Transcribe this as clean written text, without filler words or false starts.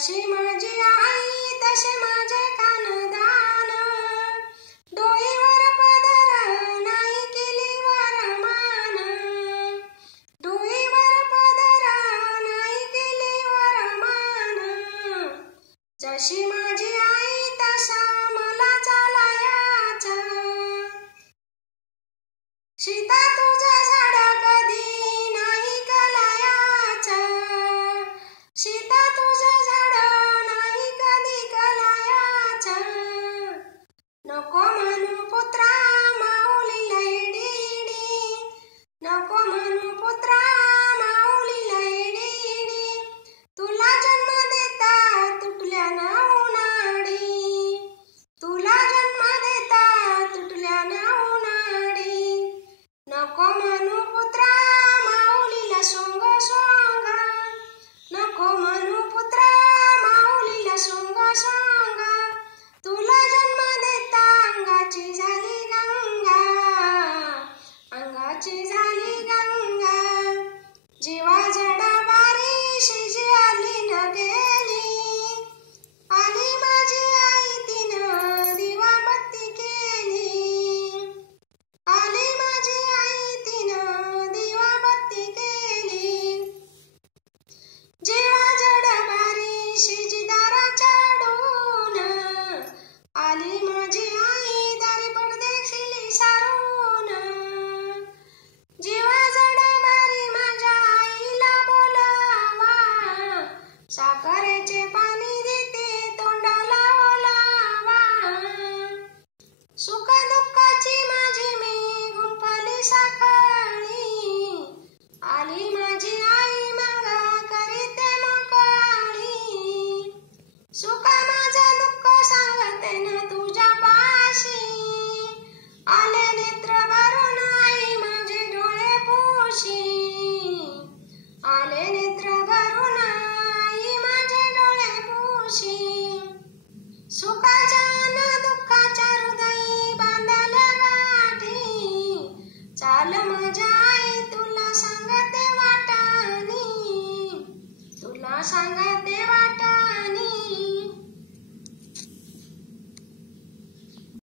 जशी माझी आई तसे माझे कानदान, डोईवर पदर नाही केली वरमान, डोईवर पदर नाही केली वरमान, जशी माझी आई तसा मला चालायचा। सीता तुझं झाड कधी नाही कलायाचा, सीता तुझं झाड नाही कधी कलायाचा, नको म्हणू पुत्रा माऊलीला एडीडी, नको म्हणू पुत्रा माऊलीला एडीडी, तुला जन्म देता तुटल्या ना उनाडी, तुला जन्म देता तुटल्या ना उनाडी, नको म्हणू पुत्रा माऊलीला सोंग सोंग, नको म्हणू पुत्रा माऊलीला सोंग सोंग, तुला जन्म देता अंगाची झाली गंगा, अंगाची झाली गंगा, जीवा जडा बारीशी जी आली न गेली, आली माझी आई तिनं दिवा बत्ती केली, आली माझी आई तिनं दिवा बत्ती केली, जेव्हा जड बारीशी जी दाराच्या आडून, आली माझी आई दारी पडदेशीली सारून, जेव्हा जड बारी माझ्या आईला बोलावा, साखरेचे पाणी देते तोंडाला ओलावा, सुख दुःखाची माझी मी गुंफली साखळी, आली माझी आई मंगा करीते मोकळी, सुख माझं दुःख सांगते न तुझ्या पाशी, आले नेत्र भरून आई माझे डोळे पुशी, आले नेत्र भरून आई माझे डोळे पुशी, सुखाच्या न दुःखाच्या हृदयी बांधल्या गाठी, चाल माझ्या आई तुला सांगते वाटाणी, तुला सांगा